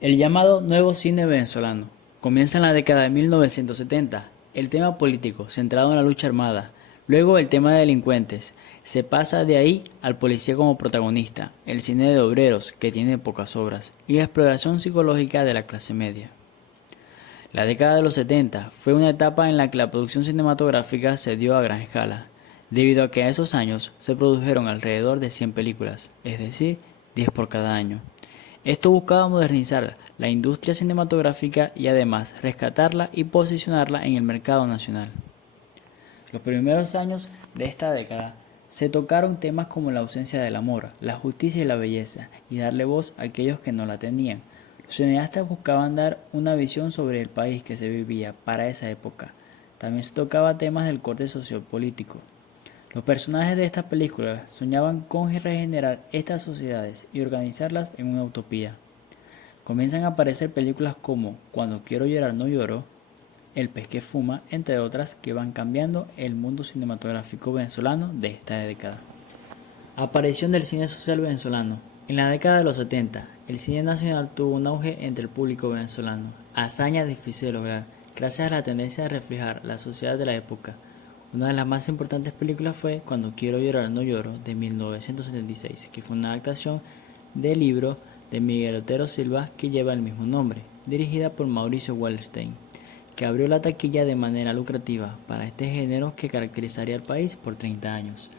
El llamado nuevo cine venezolano comienza en la década de 1970. El tema político, centrado en la lucha armada. Luego el tema de delincuentes. Se pasa de ahí al policía como protagonista, el cine de obreros, que tiene pocas obras, y la exploración psicológica de la clase media. La década de los 70 fue una etapa en la que la producción cinematográfica se dio a gran escala, debido a que en esos años se produjeron alrededor de 100 películas, es decir, 10 por cada año. Esto buscaba modernizar la industria cinematográfica y además rescatarla y posicionarla en el mercado nacional. Los primeros años de esta década se tocaron temas como la ausencia del amor, la justicia y la belleza, y darle voz a aquellos que no la tenían. Los cineastas buscaban dar una visión sobre el país que se vivía para esa época. También se tocaba temas del corte sociopolítico. Los personajes de estas películas soñaban con regenerar estas sociedades y organizarlas en una utopía. Comienzan a aparecer películas como Cuando quiero llorar no lloro, El pez que fuma, entre otras que van cambiando el mundo cinematográfico venezolano de esta década. Aparición del cine social venezolano. En la década de los 70, el cine nacional tuvo un auge entre el público venezolano, hazaña difícil de lograr, gracias a la tendencia de reflejar la sociedad de la época. Una de las más importantes películas fue Cuando quiero llorar no lloro, de 1976, que fue una adaptación del libro de Miguel Otero Silva que lleva el mismo nombre, dirigida por Mauricio Wallerstein, que abrió la taquilla de manera lucrativa para este género que caracterizaría al país por 30 años.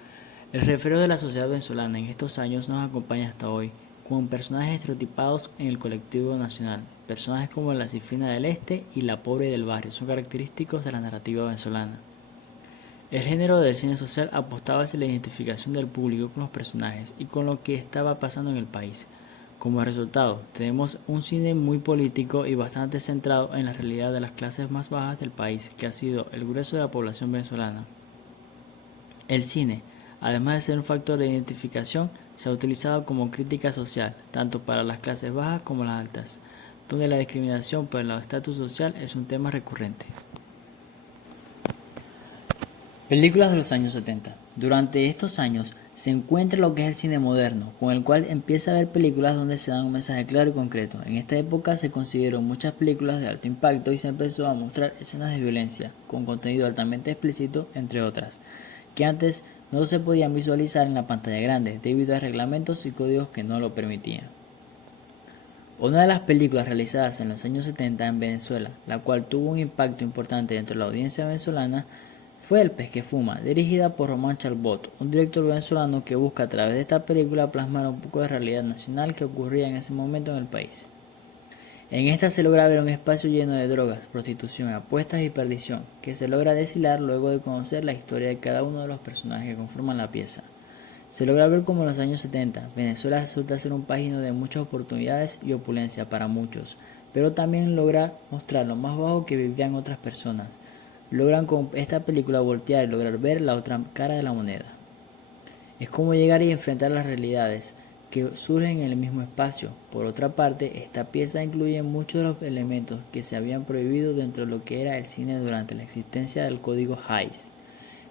El reflejo de la sociedad venezolana en estos años nos acompaña hasta hoy, con personajes estereotipados en el colectivo nacional. Personajes como la Cifrina del Este y la Pobre del Barrio son característicos de la narrativa venezolana. El género del cine social apostaba hacia la identificación del público con los personajes y con lo que estaba pasando en el país. Como resultado, tenemos un cine muy político y bastante centrado en la realidad de las clases más bajas del país, que ha sido el grueso de la población venezolana. El cine, además de ser un factor de identificación, se ha utilizado como crítica social, tanto para las clases bajas como las altas, donde la discriminación por el estatus social es un tema recurrente. Películas de los años 70. Durante estos años se encuentra lo que es el cine moderno, con el cual empieza a ver películas donde se da un mensaje claro y concreto. En esta época se consiguieron muchas películas de alto impacto y se empezó a mostrar escenas de violencia, con contenido altamente explícito, entre otras, que antes no se podían visualizar en la pantalla grande debido a reglamentos y códigos que no lo permitían. Una de las películas realizadas en los años 70 en Venezuela, la cual tuvo un impacto importante dentro de la audiencia venezolana, fue El pez que fuma, dirigida por Román Chalbot, un director venezolano que busca a través de esta película plasmar un poco de realidad nacional que ocurría en ese momento en el país. En esta se logra ver un espacio lleno de drogas, prostitución, apuestas y perdición, que se logra deshilar luego de conocer la historia de cada uno de los personajes que conforman la pieza. Se logra ver como en los años 70, Venezuela resulta ser un país lleno de muchas oportunidades y opulencia para muchos, pero también logra mostrar lo más bajo que vivían otras personas. Logran con esta película voltear y lograr ver la otra cara de la moneda. Es como llegar y enfrentar las realidades que surgen en el mismo espacio. Por otra parte, esta pieza incluye muchos de los elementos que se habían prohibido dentro de lo que era el cine durante la existencia del código Hays.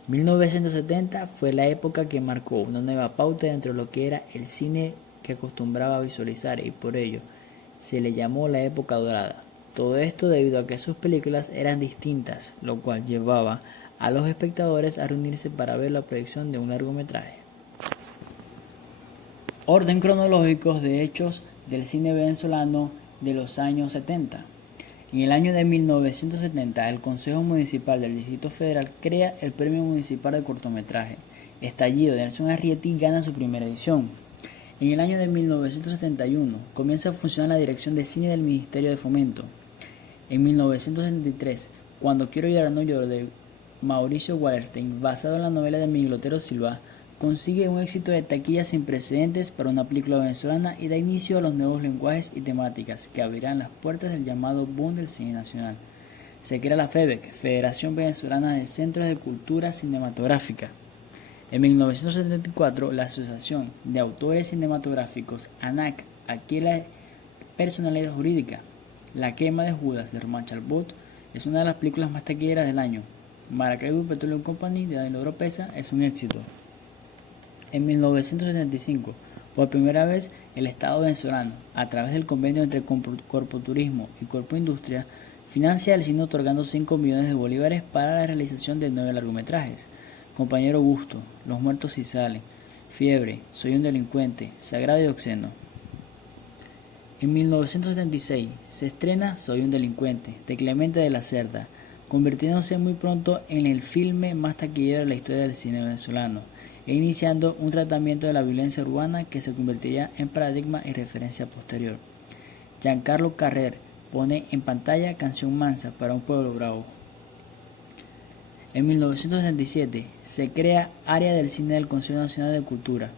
1970 fue la época que marcó una nueva pauta dentro de lo que era el cine que acostumbraba a visualizar y por ello se le llamó la época dorada. Todo esto debido a que sus películas eran distintas, lo cual llevaba a los espectadores a reunirse para ver la proyección de un largometraje. Orden cronológico de hechos del cine venezolano de los años 70. En el año de 1970, el Consejo Municipal del Distrito Federal crea el Premio Municipal de Cortometraje. Estallido de Nelson Arrietty gana su primera edición. En el año de 1971 comienza a funcionar la Dirección de Cine del Ministerio de Fomento. En 1973, Cuando quiero llorar no lloro, de Mauricio Wallerstein, basado en la novela de Miguel Otero Silva, consigue un éxito de taquilla sin precedentes para una película venezolana y da inicio a los nuevos lenguajes y temáticas que abrirán las puertas del llamado boom del cine nacional. Se crea la FEBEC, Federación Venezolana de Centros de Cultura Cinematográfica. En 1974, la Asociación de Autores Cinematográficos, ANAC, adquiere la personalidad jurídica. La quema de Judas, de Román Chalbot, es una de las películas más taquilleras del año. Maracaibo Petroleum Company, de Danilo Oropesa, es un éxito. En 1975, Por primera vez, el Estado venezolano, a través del convenio entre Corpoturismo y Corpoindustria, financia el cine otorgando 5 millones de bolívares para la realización de 9 largometrajes. Compañero Gusto, Los muertos sí salen, Fiebre, Soy un delincuente, Sagrado y obsceno. En 1976 se estrena Soy un delincuente, de Clemente de la Cerda, convirtiéndose muy pronto en el filme más taquillero de la historia del cine venezolano, e iniciando un tratamiento de la violencia urbana que se convertiría en paradigma y referencia posterior. Giancarlo Carrer pone en pantalla Canción Mansa para un pueblo bravo. En 1967 se crea Área del Cine del Consejo Nacional de Cultura.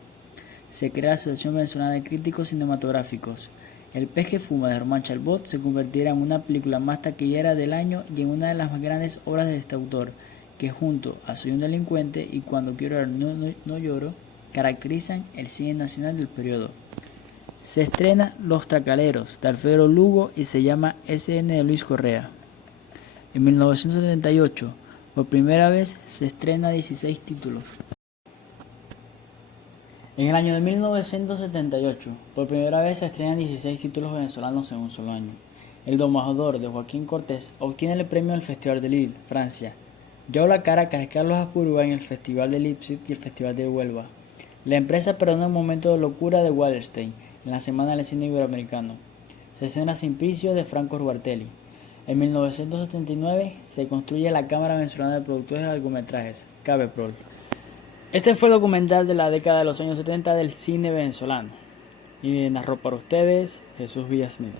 Se crea la Asociación Venezolana de Críticos Cinematográficos. El pez que fuma de Román Chalbaud se convertirá en una película más taquillera del año y en una de las más grandes obras de este autor, que junto a Soy un delincuente y Cuando quiero llorar no lloro, caracterizan el cine nacional del periodo. Se estrena Los Tracaleros de Alfredo Lugo y se llama SN de Luis Correa. En 1978, por primera vez se estrena 16 títulos. En el año de 1978, por primera vez se estrenan 16 títulos venezolanos en un solo año. El Domador de Joaquín Cortés obtiene el premio en el Festival de Lille, Francia. Yo la Caracas de Carlos Aspuruga en el Festival de Leipzig y el Festival de Huelva. La empresa perdona un momento de locura de Wallerstein en la Semana del Cine Iberoamericano. Se estrena Simplicio de Franco Ruartelli. En 1979 se construye la Cámara Venezolana de Productores de Largometrajes, CABEPROL. Este fue el documental de la década de los años 70 del cine venezolano. Y narró para ustedes Jesús Villasmil.